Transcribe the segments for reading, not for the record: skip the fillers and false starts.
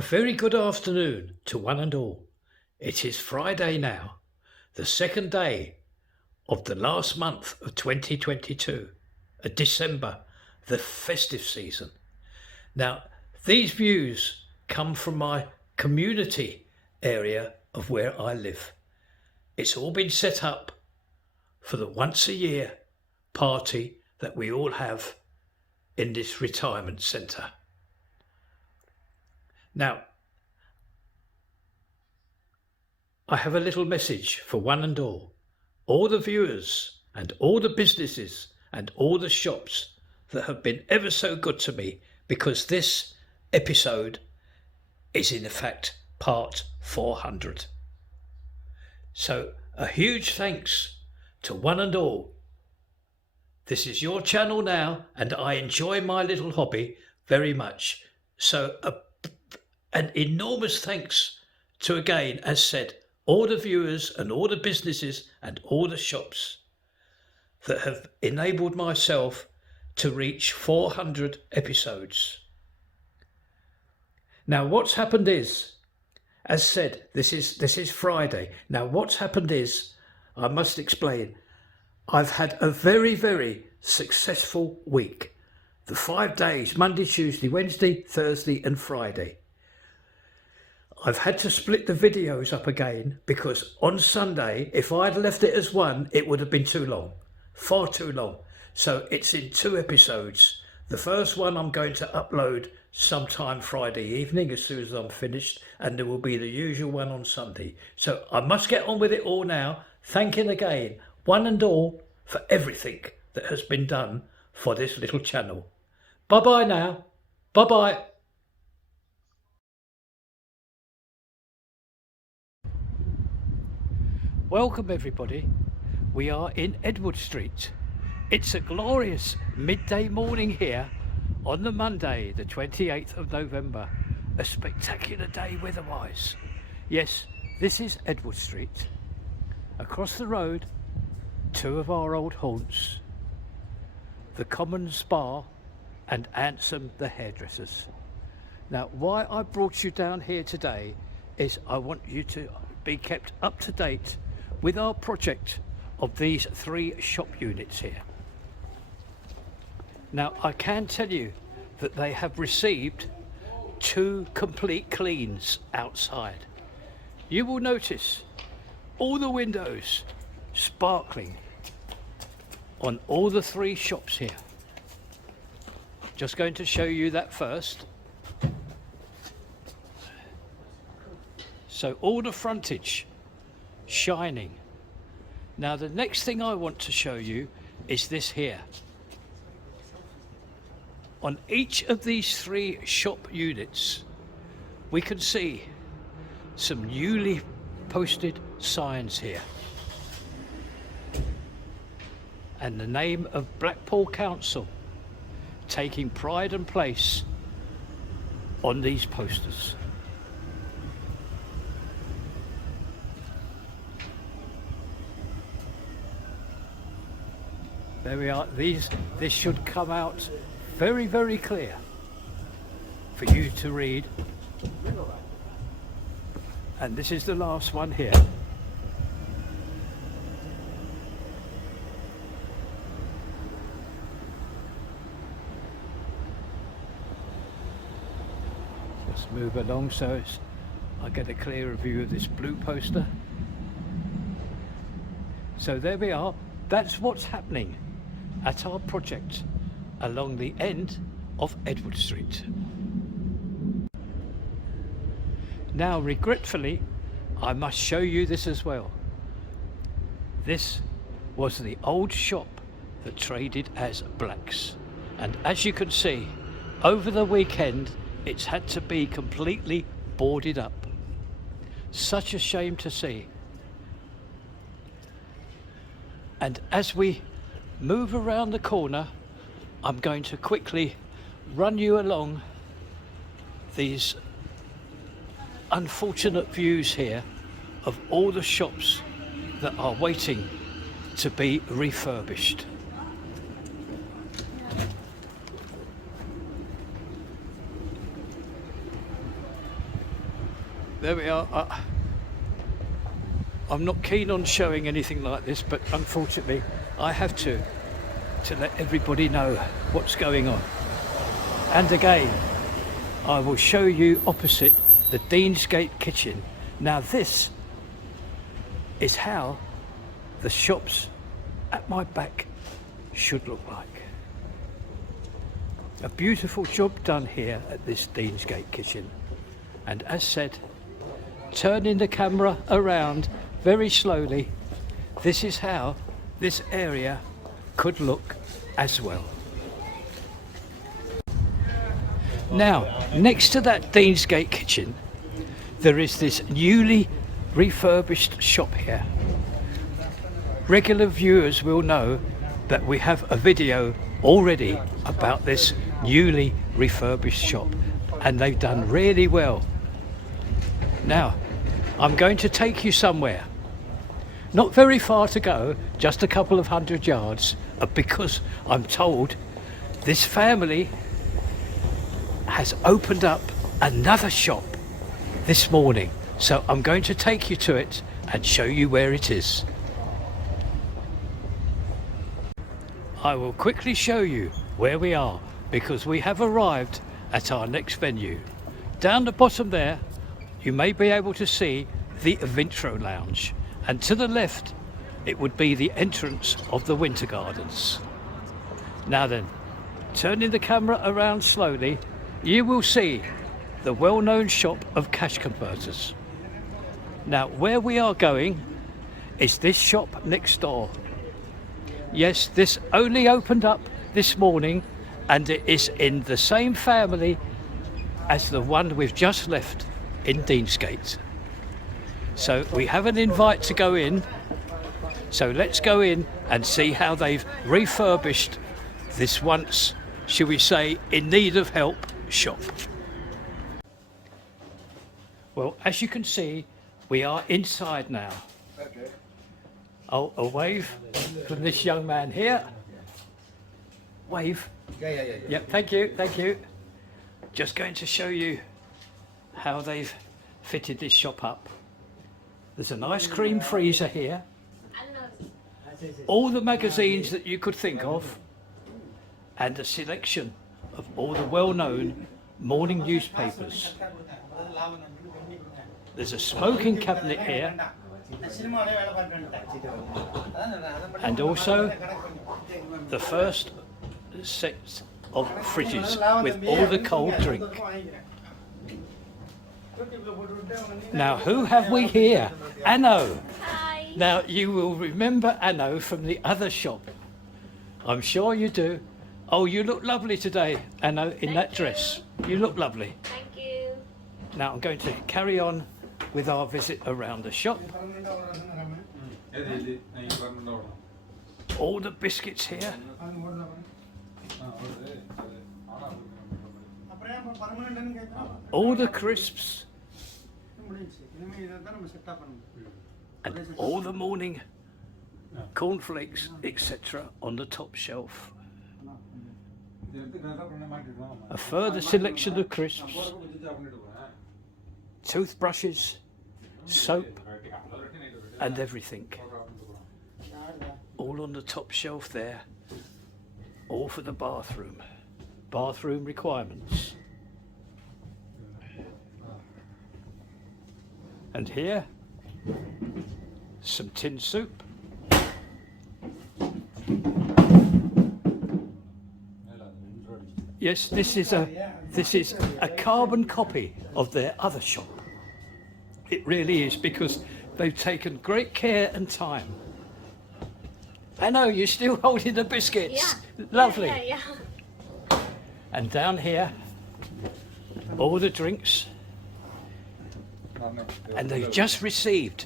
A very good afternoon to one and all. It is Friday now, the second day of the last month of 2022, December, the festive season. Now, these views come from my community area of where I live. It's all been set up for the once a year party that we all have in this retirement centre. Now, I have a little message for one and all the viewers and all the businesses and all the shops that have been ever so good to me, because this episode is in fact part 400. So a huge thanks to one and all. This is your channel now, and I enjoy my little hobby very much. So an enormous thanks to, again, as said, all the viewers and all the businesses and all the shops that have enabled myself to reach 400 episodes. Now, what's happened is, as said, this is Friday. Now, what's happened is, I must explain, I've had a very, very successful week. The 5 days, Monday, Tuesday, Wednesday, Thursday and Friday. I've had to split the videos up again because on Sunday, if I'd left it as one, it would have been too long, far too long. So it's in 2 episodes. The first one I'm going to upload sometime Friday evening as soon as I'm finished, and there will be the usual one on Sunday. So I must get on with it all now, thanking again one and all for everything that has been done for this little channel. Bye-bye now. Bye-bye. Welcome everybody. We are in Edward Street. It's a glorious midday morning here on the Monday, the 28th of November. A spectacular day weather-wise. Yes, this is Edward Street. Across the road, 2 of our old haunts, the Commons Bar and Ansem the hairdressers. Now, why I brought you down here today is I want you to be kept up to date with our project of these 3 shop units here. Now, I can tell you that they have received 2 complete cleans outside. You will notice all the windows sparkling on all the 3 shops here. Just going to show you that first. So all the frontage shining. Now the next thing I want to show you is this here. On each of these 3 shop units we can see some newly posted signs here, and the name of Blackpool Council taking pride and place on these posters. There we are. This should come out very, very clear for you to read. And this is the last one here. Just move along so I get a clearer view of this blue poster. So there we are. That's what's happening at our project along the end of Edward Street. Now, regretfully, I must show you this as well. This was the old shop that traded as Black's, and as you can see, over the weekend it's had to be completely boarded up. Such a shame to see. And as we move around the corner, I'm going to quickly run you along these unfortunate views here of all the shops that are waiting to be refurbished. there we are. I'm not keen on showing anything like this, but unfortunately I have to let everybody know what's going on. And again, I will show you opposite the Deansgate kitchen. Now this is how the shops at my back should look like. A beautiful job done here at this Deansgate kitchen. And as said, turning the camera around very slowly, this is how this area could look as well. Now, next to that Deansgate kitchen, there is this newly refurbished shop here. Regular viewers will know that we have a video already about this newly refurbished shop, and they've done really well. Now, I'm going to take you somewhere. Not very far to go, just a couple of 100 yards, because I'm told this family has opened up another shop this morning. So I'm going to take you to it and show you where it is. I will quickly show you where we are, because we have arrived at our next venue. Down the bottom there, you may be able to see the Vintro Lounge, and to the left it would be the entrance of the Winter Gardens. Now then, turning the camera around slowly, you will see the well-known shop of cash converters. Now, where we are going is this shop next door. Yes, this only opened up this morning, and it is in the same family as the one we've just left in Deansgate. So we have an invite to go in, so let's go in and see how they've refurbished this once, shall we say, in need of help shop. Well, as you can see, we are inside now. Okay. Oh, a wave from this young man here. Wave. Yeah. Yep, thank you. Just going to show you how they've fitted this shop up. There's an ice cream freezer here. All the magazines that you could think of, and a selection of all the well-known morning newspapers. There's a smoking cabinet here, and also the first set of fridges with all the cold drink. Now, who have we here? Anno. Hi. Now, you will remember Anno from the other shop. I'm sure you do. Oh, you look lovely today, Anno, in that dress. You look lovely. Thank you. Now, I'm going to carry on with our visit around the shop. All the biscuits here. All the crisps. And all the morning cornflakes, etc. on the top shelf. A further selection of crisps, toothbrushes, soap, and everything. All on the top shelf there, all for the bathroom requirements. And here, some tin soup. Yes, this is a carbon copy of their other shop. It really is, because they've taken great care and time. I know you're still holding the biscuits. Yeah. Lovely. Yeah. And down here, all the drinks. And they've just received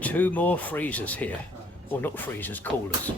2 more freezers here. Well, not freezers, coolers.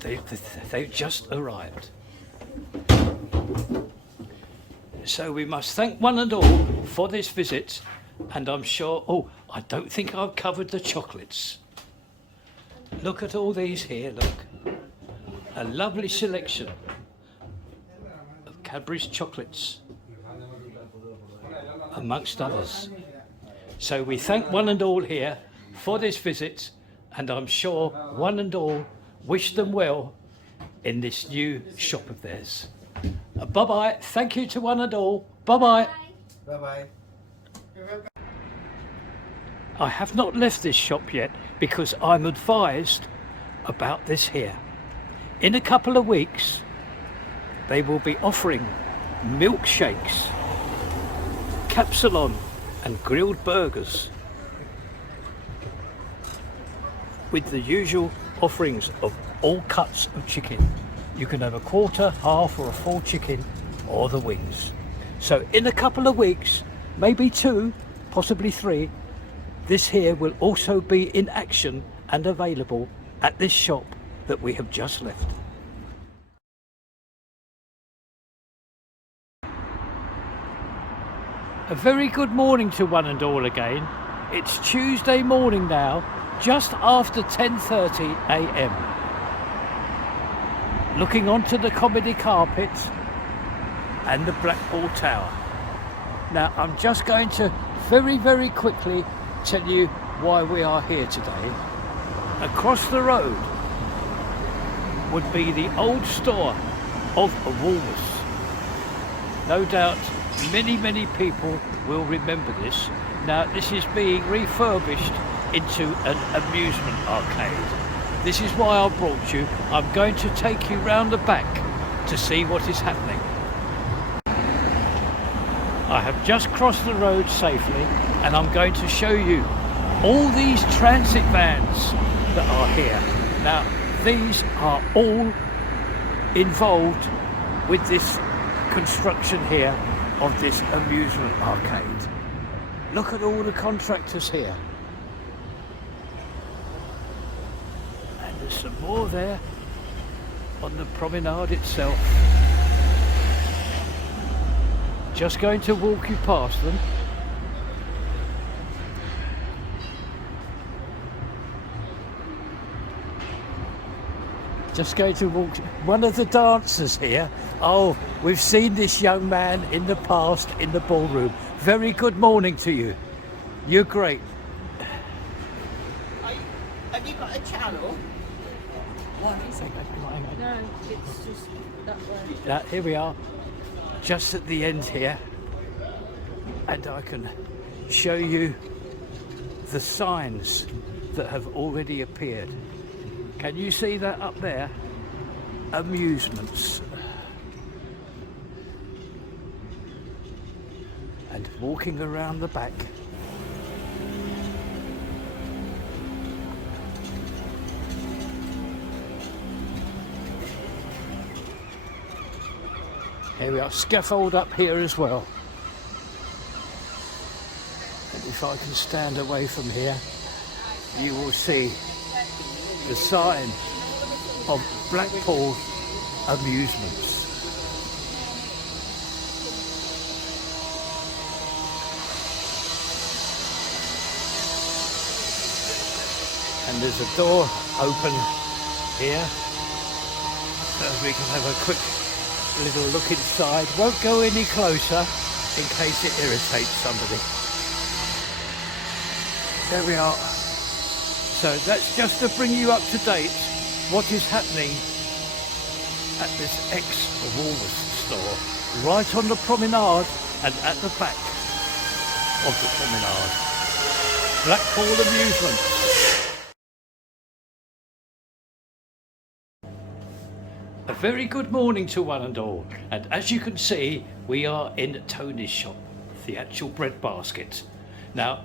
They've just arrived. So we must thank one and all for this visit, and I'm sure, oh, I don't think I've covered the chocolates. Look at all these here, look. A lovely selection of Cadbury's chocolates. amongst others. So we thank one and all here for this visit, and I'm sure one and all wish them well in this new shop of theirs. Bye-bye. Thank you to one and all. Bye-bye. Bye-bye. I have not left this shop yet because I'm advised about this here. In a couple of weeks, they will be offering milkshakes, capsalon and grilled burgers with the usual offerings of all cuts of chicken. You can have a quarter, half or a full chicken or the wings. So in a couple of weeks, maybe 2, possibly 3, this here will also be in action and available at this shop that we have just left. A very good morning to one and all again. It's Tuesday morning now, just after 10:30 a.m. Looking onto the comedy carpet and the Blackpool Tower. Now I'm just going to very quickly tell you why we are here today. Across the road would be the old store of a Woolworths. No doubt many people will remember this. Now this is being refurbished into an amusement arcade. This is why I brought you. I'm going to take you round the back to see what is happening. I have just crossed the road safely and I'm going to show you all these transit vans that are here. Now these are all involved with this construction here of this amusement arcade. Look at all the contractors here. And there's some more there on the promenade itself. Just going to walk you past them. Just going to walk. One of the dancers here. Oh, we've seen this young man in the past in the ballroom. Very good morning to you. You're great. Have you got a channel? No, it's just that way. Now, here we are, just at the end here, and I can show you the signs that have already appeared. Can you see that up there? Amusements. And walking around the back, here we are, scaffold up here as well. And if I can stand away from here, you will see the sign of Blackpool Amusements. And there's a door open here, so we can have a quick little look inside. Won't go any closer in case it irritates somebody. There we are. So that's just to bring you up to date what is happening at this ex-Woolworths store, right on the promenade and at the back of the promenade. Blackpool Amusements. A very good morning to one and all, and as you can see, we are in Tony's shop, the actual bread basket. Now,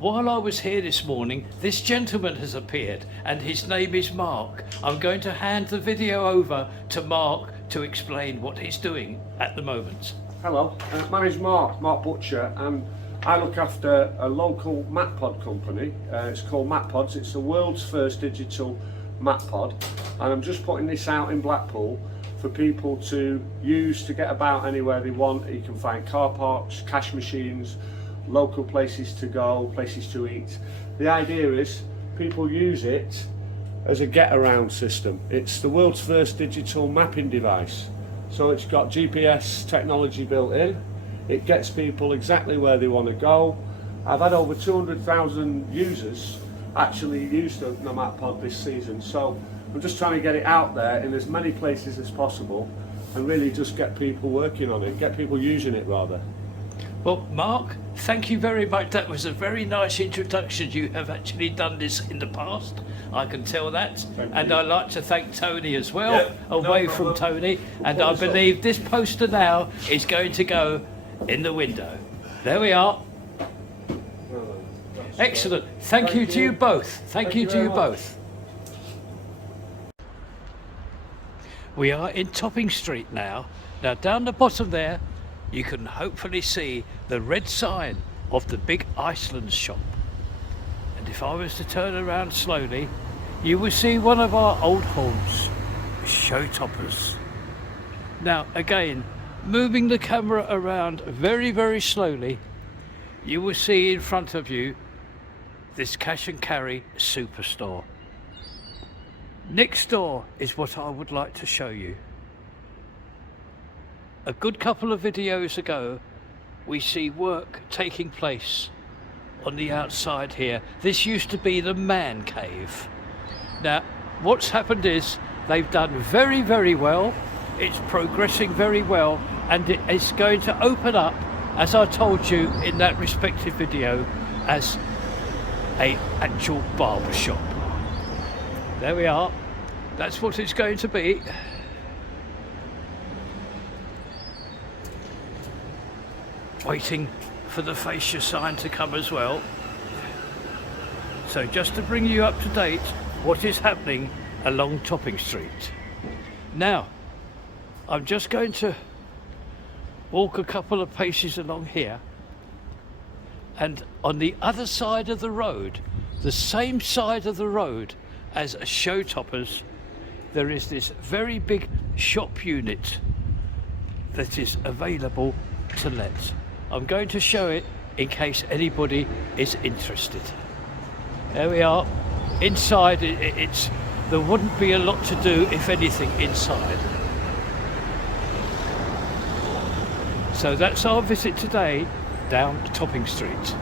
while I was here this morning, this gentleman has appeared, and his name is Mark. I'm going to hand the video over to Mark to explain what he's doing at the moment. Hello, my name's Mark Butcher, and I look after a local mat pod company. It's called Mat Pods. It's the world's first digital mat pod, and I'm just putting this out in Blackpool for people to use to get about anywhere they want. You can find car parks, cash machines, local places to go, places to eat. The idea is people use it as a get around system. It's the world's first digital mapping device. So it's got GPS technology built in. It gets people exactly where they want to go. I've had over 200,000 users actually use the mat pod this season, so I'm just trying to get it out there in as many places as possible and really just get people working on it, get people using it rather. Well, Mark, thank you very much. That was a very nice introduction. You have actually done this in the past, I can tell that. And I'd like to thank Tony as well, away from Tony. And I believe this poster now is going to go in the window. There we are. Excellent. Thank you to you both. Thank you to you both. We are in Topping Street now. Now down the bottom there, you can hopefully see the red sign of the big Iceland shop. And if I was to turn around slowly, you will see one of our old homes, Show Toppers. Now again, moving the camera around very, very slowly, you will see in front of you this cash and carry superstore. Next door is what I would like to show you. A good couple of videos ago, we see work taking place on the outside here. This used to be the man cave. Now, what's happened is they've done very, very well. It's progressing very well, and it is going to open up, as I told you in that respective video, as an actual barber shop. There we are. That's what it's going to be. Waiting for the fascia sign to come as well. So just to bring you up to date what is happening along Topping Street. Now, I'm just going to walk a couple of paces along here, and on the other side of the road, the same side of the road as a Show Toppers, there is this very big shop unit that is available to let. I'm going to show it in case anybody is interested. There we are. Inside, there wouldn't be a lot to do, if anything, inside. So that's our visit today down Topping Street.